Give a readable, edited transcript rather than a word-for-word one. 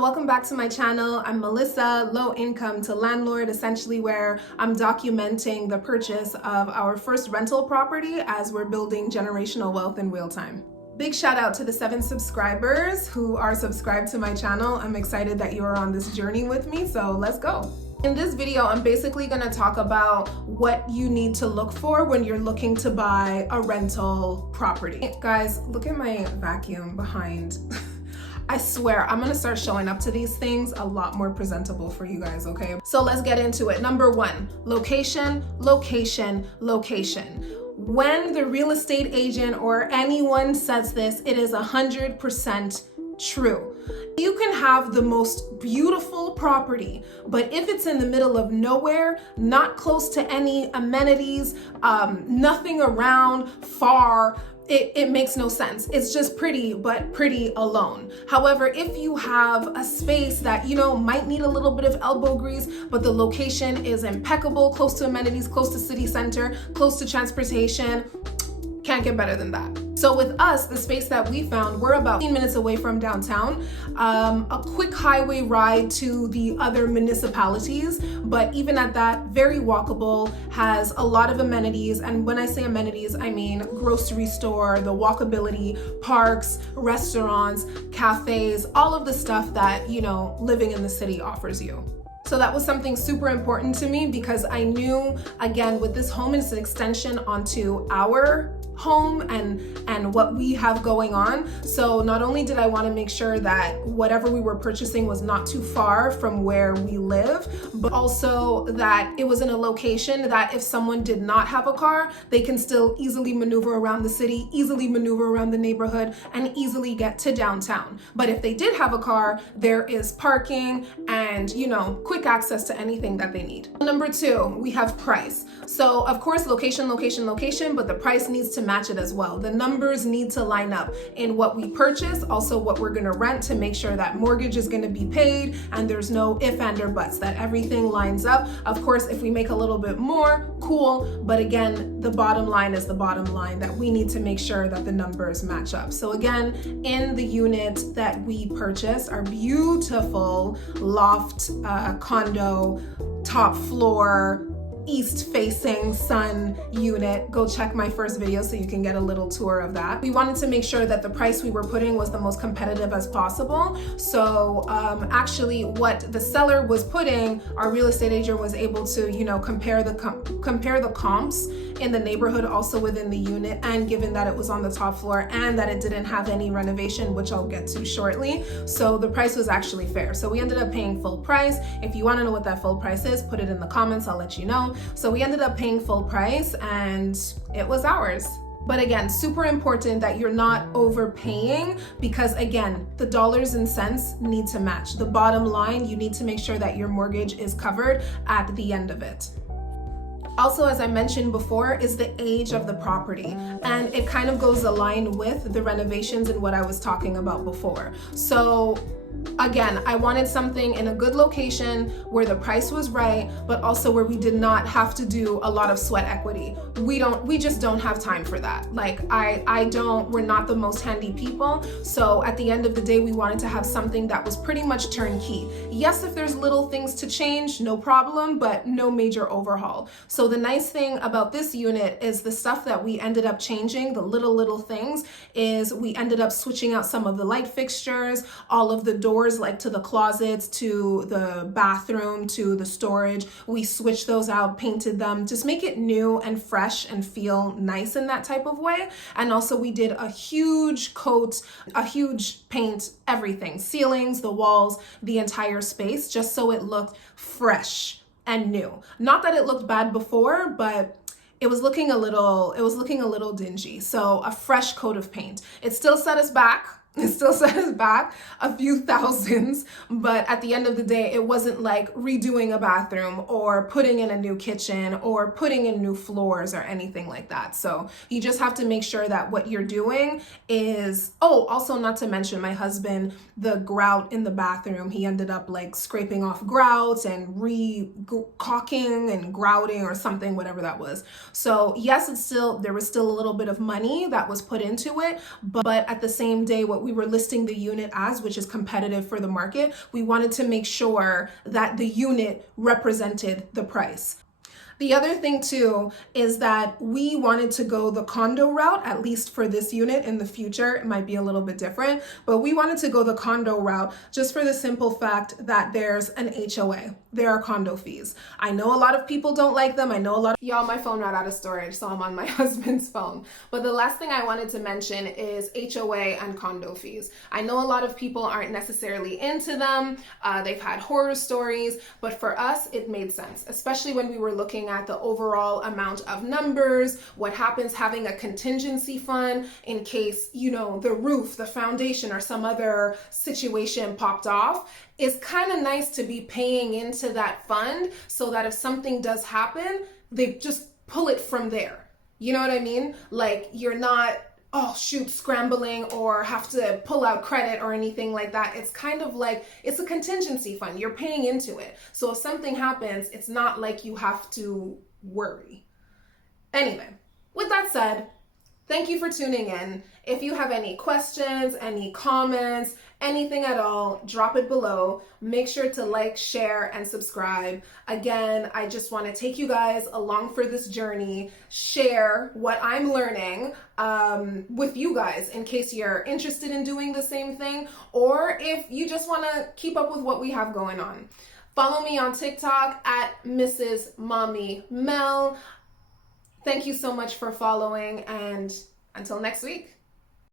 Welcome back to my channel. I'm Melissa, low income to landlord, essentially where I'm documenting the purchase of our first rental property as we're building generational wealth in real time. Big shout out to the 7 subscribers who are subscribed to my channel. I'm excited that you are on this journey with me, so let's go. In this video, I'm basically going to talk about what you need to look for when you're looking to buy a rental property. Guys, look at my vacuum behind. I swear, I'm gonna start showing up to these things a lot more presentable for you guys, okay? So let's get into it. Number 1, location, location, location. When the real estate agent or anyone says this, it is 100% true. You can have the most beautiful property, but if it's in the middle of nowhere, not close to any amenities, nothing around, far, it makes no sense. It's just pretty, but pretty alone. However, if you have a space that, might need a little bit of elbow grease, but the location is impeccable, close to amenities, close to city center, close to transportation, can't get better than that. So with us, the space that we found, we're about 15 minutes away from downtown, a quick highway ride to the other municipalities, but even at that, very walkable, has a lot of amenities. And when I say amenities, I mean grocery store, the walkability, parks, restaurants, cafes, all of the stuff that, living in the city offers you. So that was something super important to me because I knew, again, with this home, it's an extension onto our home and what we have going on. So not only did I want to make sure that whatever we were purchasing was not too far from where we live, but also that it was in a location that if someone did not have a car, they can still easily maneuver around the city, easily maneuver around the neighborhood, and easily get to downtown. But if they did have a car, there is parking and, quick access to anything that they need. Number 2, we have price. So of course, location, location, location, but the price needs to match it as well. The numbers need to line up in what we purchase, also what we're going to rent, to make sure that mortgage is going to be paid and there's no if and or buts, that everything lines up. Of course, if we make a little bit more, cool, but again, the bottom line is the bottom line, that we need to make sure that the numbers match up. So again, in the unit that we purchased, our beautiful loft condo, top floor, east-facing sun unit. Go check my first video so you can get a little tour of that. We wanted to make sure that the price we were putting was the most competitive as possible. So actually what the seller was putting, our real estate agent was able to, compare the comps in the neighborhood, also within the unit, and given that it was on the top floor and that it didn't have any renovation, which I'll get to shortly. So the price was actually fair. So we ended up paying full price. If you want to know what that full price is, put it in the comments, I'll let you know. So we ended up paying full price and it was ours. But again, super important that you're not overpaying, because again, the dollars and cents need to match. The bottom line, you need to make sure that your mortgage is covered at the end of it. Also, as I mentioned before, is the age of the property, and it kind of goes aligned with the renovations and what I was talking about before. So again, I wanted something in a good location where the price was right, but also where we did not have to do a lot of sweat equity. We just don't have time for that. Like we're not the most handy people. So at the end of the day, we wanted to have something that was pretty much turnkey. Yes, if there's little things to change, no problem, but no major overhaul. So the nice thing about this unit is the stuff that we ended up changing, the little things, is we ended up switching out some of the light fixtures, all of the doors, like to the closets, to the bathroom, to the storage. We switched those out, painted them, just make it new and fresh and feel nice in that type of way. And also we did a huge coat, a huge paint, everything, ceilings, the walls, the entire space, just so it looked fresh and new. Not that it looked bad before, but it was looking a little dingy. So a fresh coat of paint. It still set us back. It still set us back a few thousands, but at the end of the day, it wasn't like redoing a bathroom or putting in a new kitchen or putting in new floors or anything like that. So you just have to make sure that what you're doing is, also not to mention my husband, the grout in the bathroom, he ended up like scraping off grouts and caulking and grouting or something, whatever that was. So yes, there was still a little bit of money that was put into it, but at the same day, what what we were listing the unit as, which is competitive for the market. We wanted to make sure that the unit represented the price. The other thing too is that we wanted to go the condo route, at least for this unit. In the future, it might be a little bit different, but we wanted to go the condo route just for the simple fact that there's an HOA. There are condo fees. I know a lot of people don't like them. I know a lot of y'all, my phone ran out of storage, so I'm on my husband's phone. But the last thing I wanted to mention is HOA and condo fees. I know a lot of people aren't necessarily into them. They've had horror stories, but for us, it made sense, especially when we were looking at the overall amount of numbers, what happens having a contingency fund in case, you know, the roof, the foundation, or some other situation popped off. It's kind of nice to be paying into that fund so that if something does happen, they just pull it from there. You know what I mean? Like, you're not, oh shoot, scrambling or have to pull out credit or anything like that. It's kind of like, it's a contingency fund. You're paying into it. So if something happens, it's not like you have to worry. Anyway, with that said, thank you for tuning in. If you have any questions, any comments, anything at all, drop it below. Make sure to like, share, and subscribe. Again, I just want to take you guys along for this journey, share what I'm learning with you guys in case you're interested in doing the same thing, or if you just want to keep up with what we have going on. Follow me on TikTok at Mrs. Mommy Mel. Thank you so much for following, and until next week.